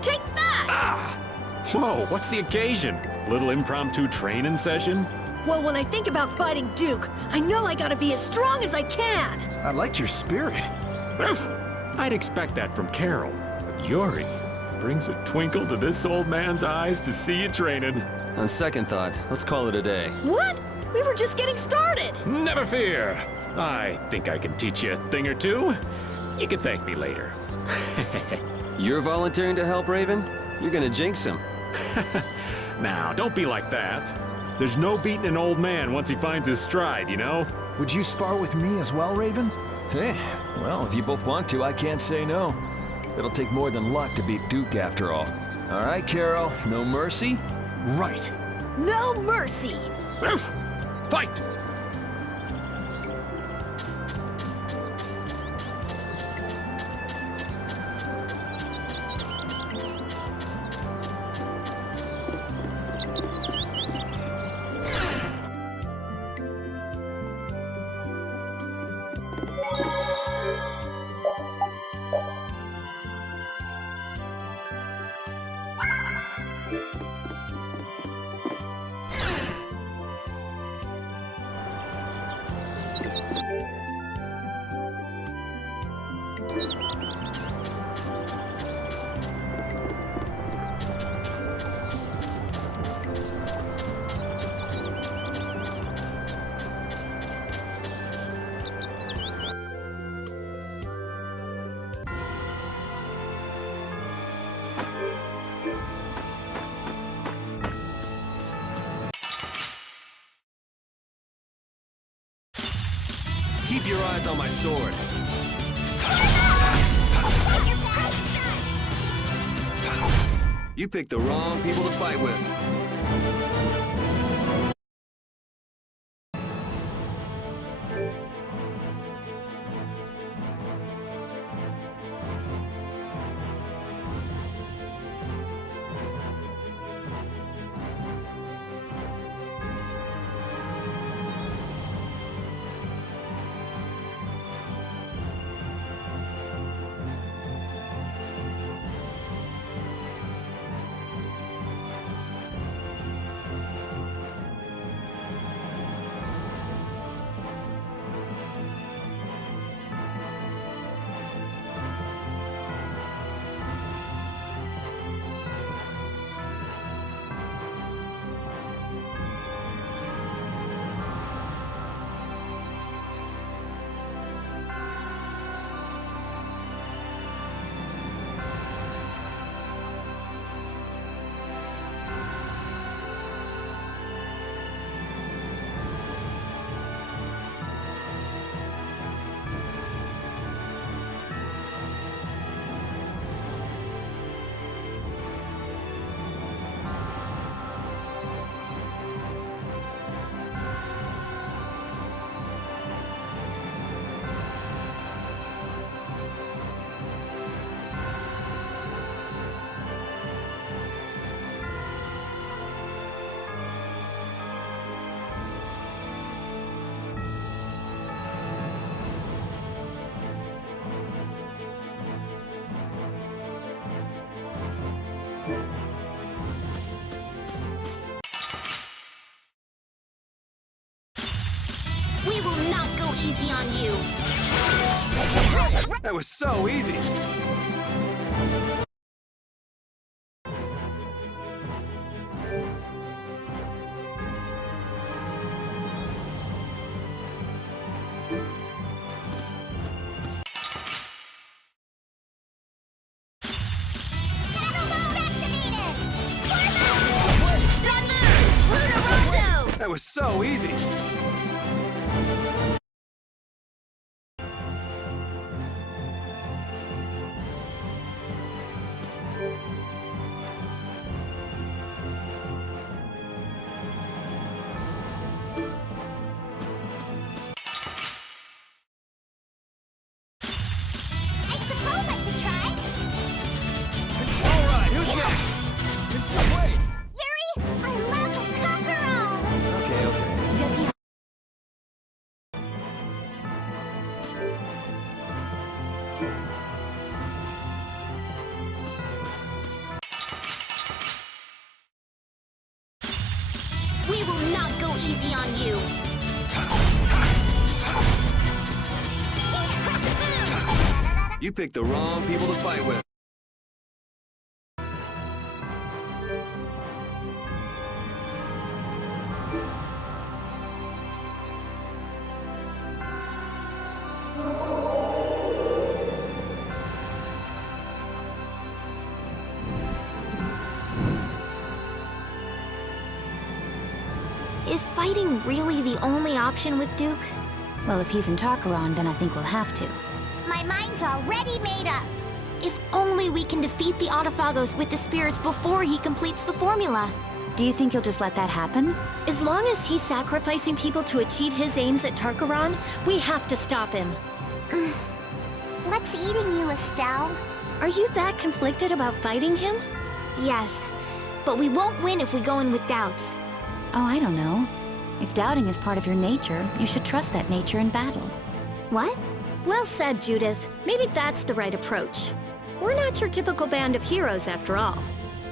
Take that! Whoa, what's the occasion? Little impromptu training session? Well, when I think about fighting Duke, I know I gotta be as strong as I can! I like your spirit. I'd expect that from Carol. But Yuri brings a twinkle to this old man's eyes to see you training. On second thought, let's call it a day. What? We were just getting started! Never fear. I think I can teach you a thing or two. You can thank me later. You're volunteering to help, Raven? You're gonna jinx him. Now, don't be like that. There's no beating an old man once he finds his stride, you know? Would you spar with me as well, Raven? Hey, well, if you both want to, I can't say no. It'll take more than luck to beat Duke after all. All right, Carol, no mercy? Right. No mercy! Fight! Keep your eyes on my sword. You picked the wrong people to fight with. We will not go easy on you. That was so easy. That was so easy. easy on you. You picked the wrong people to fight with. Is fighting really the only option with Duke? Well, if he's in Tarkaron, then I think we'll have to. My mind's already made up. If only we can defeat the Autophagos with the spirits before he completes the formula. Do you think you'll just let that happen? As long as he's sacrificing people to achieve his aims at Tarkaron, we have to stop him. What's eating you, Estelle? Are you that conflicted about fighting him? Yes, but we won't win if we go in with doubts. Oh, I don't know. If doubting is part of your nature, you should trust that nature in battle. What? Well said, Judith. Maybe that's the right approach. We're not your typical band of heroes, after all.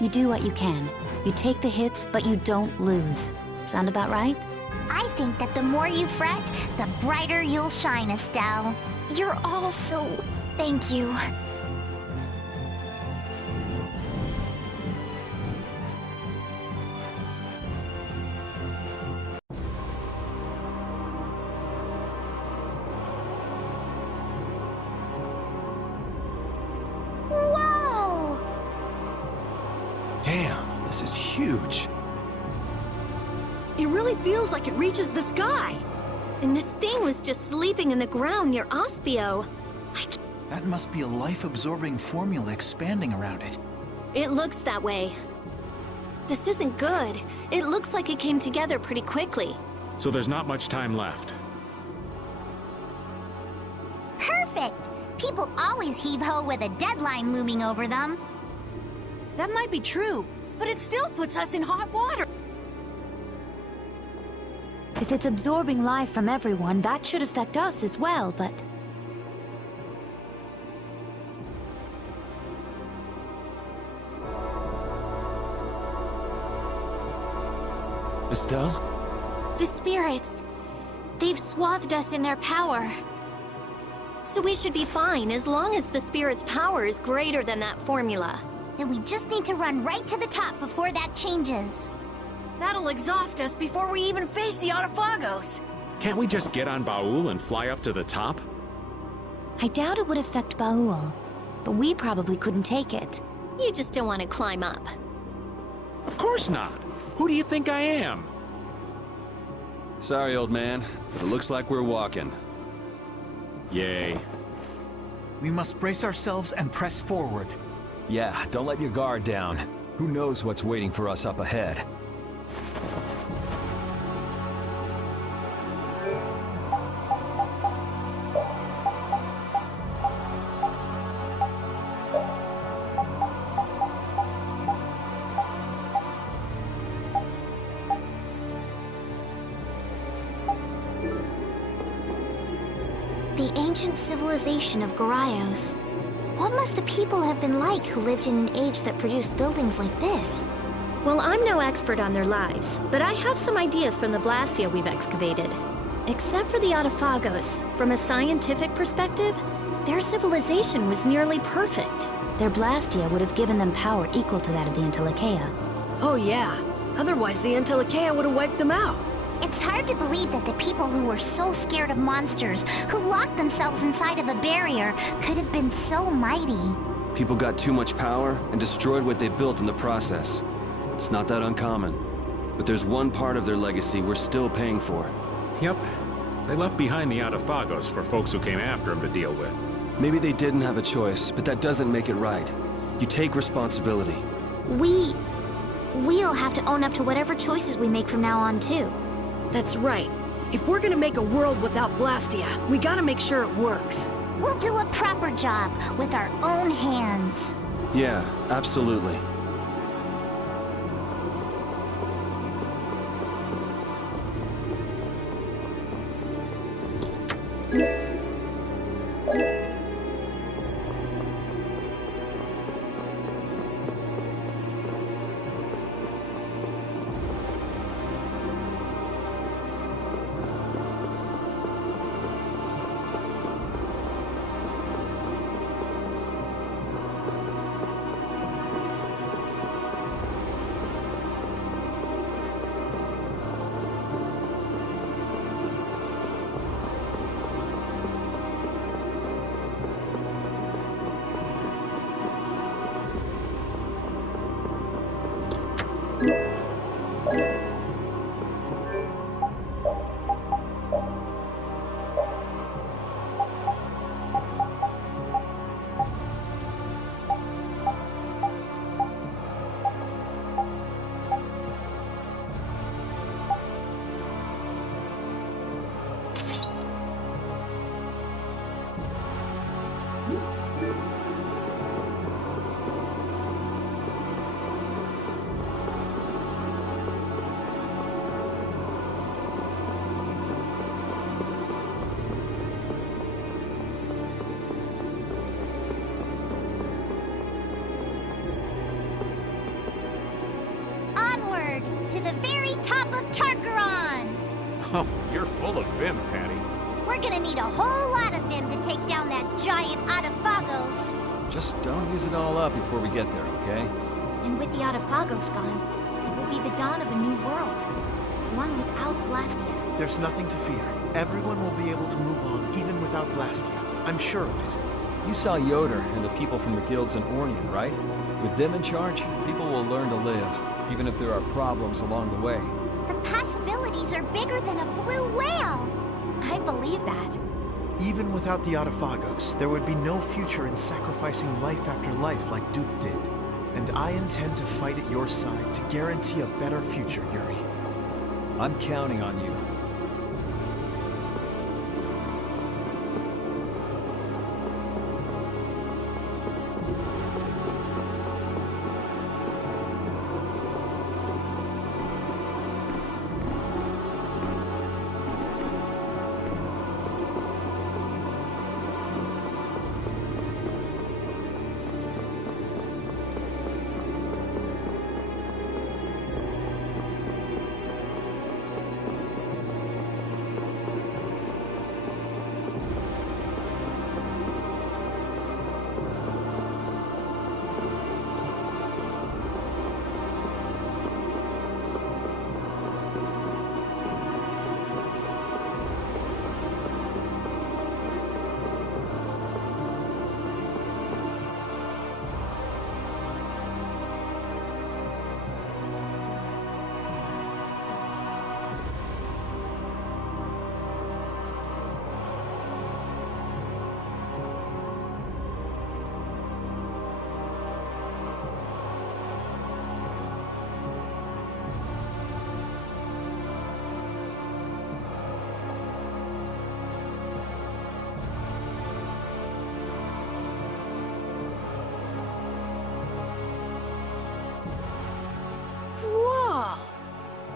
You do what you can. You take the hits, but you don't lose. Sound about right? I think that the more you fret, the brighter you'll shine, Estelle. You're all so... Thank you. Whoa! Damn, this is huge. It really feels like it reaches the sky. And this thing was just sleeping in the ground near Ospio. That must be a life-absorbing formula expanding around it. It looks that way. This isn't good. It looks like it came together pretty quickly. So there's not much time left. Perfect! People always heave-ho with a deadline looming over them. That might be true, but it still puts us in hot water. If it's absorbing life from everyone, that should affect us as well, but... Estelle? The spirits. They've swathed us in their power. So we should be fine as long as the spirit's power is greater than that formula. Then we just need to run right to the top before that changes. That'll exhaust us before we even face the Autophagos. Can't we just get on Baul and fly up to the top? I doubt it would affect Baul, but we probably couldn't take it. You just don't want to climb up. Of course not. Who do you think I am? Sorry, old man, but it looks like we're walking. Yay. We must brace ourselves and press forward. Yeah, don't let your guard down. Who knows what's waiting for us up ahead? The ancient civilization of Garaios. What must the people have been like who lived in an age that produced buildings like this? Well, I'm no expert on their lives, but I have some ideas from the Blastia we've excavated. Except for the Autophagos, from a scientific perspective, their civilization was nearly perfect. Their Blastia would have given them power equal to that of the Entelecheia. Oh yeah, otherwise the Entelecheia would have wiped them out. It's hard to believe that the people who were so scared of monsters, who locked themselves inside of a barrier, could have been so mighty. People got too much power and destroyed what they built in the process. It's not that uncommon. But there's one part of their legacy we're still paying for. Yep. They left behind the Autophagos for folks who came after them to deal with. Maybe they didn't have a choice, but that doesn't make it right. You take responsibility. We'll have to own up to whatever choices we make from now on, too. That's right. If we're gonna make a world without Blastia, we gotta make sure it works. We'll do a proper job with our own hands. Yeah, absolutely. Onward to the very top of Tarkaron! Oh, you're full of vim, Patty. We're gonna need a whole lot of them to take down that giant Autophagos. Just don't use it all up before we get there, okay? And with the Autophagos gone, it will be the dawn of a new world. One without Blastia. There's nothing to fear. Everyone will be able to move on, even without Blastia. I'm sure of it. You saw Yoder and the people from the guilds in Ornian, right? With them in charge, people will learn to live, even if there are problems along the way. The possibilities are bigger than a blue whale. I believe that. Even without the Autophagos, there would be no future in sacrificing life after life like Duke did. And I intend to fight at your side to guarantee a better future, Yuri. I'm counting on you.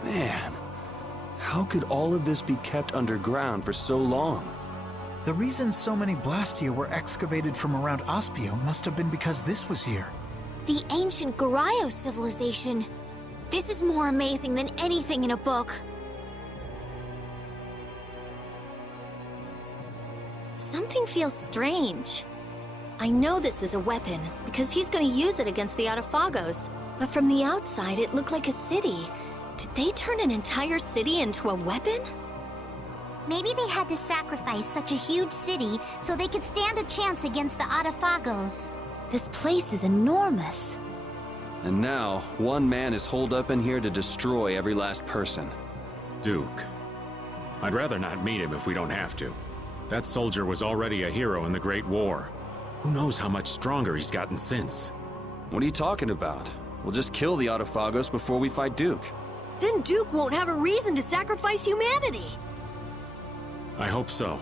Man, how could all of this be kept underground for so long? The reason so many Blastia were excavated from around Aspio must have been because this was here. The ancient Garayo civilization. This is more amazing than anything in a book. Something feels strange. I know this is a weapon, because he's gonna use it against the Autophagos. But from the outside, it looked like a city. Did they turn an entire city into a weapon? Maybe they had to sacrifice such a huge city so they could stand a chance against the Autophagos. This place is enormous. And now, one man is holed up in here to destroy every last person. Duke. I'd rather not meet him if we don't have to. That soldier was already a hero in the Great War. Who knows how much stronger he's gotten since? What are you talking about? We'll just kill the Autophagos before we fight Duke. Then Duke won't have a reason to sacrifice humanity. I hope so.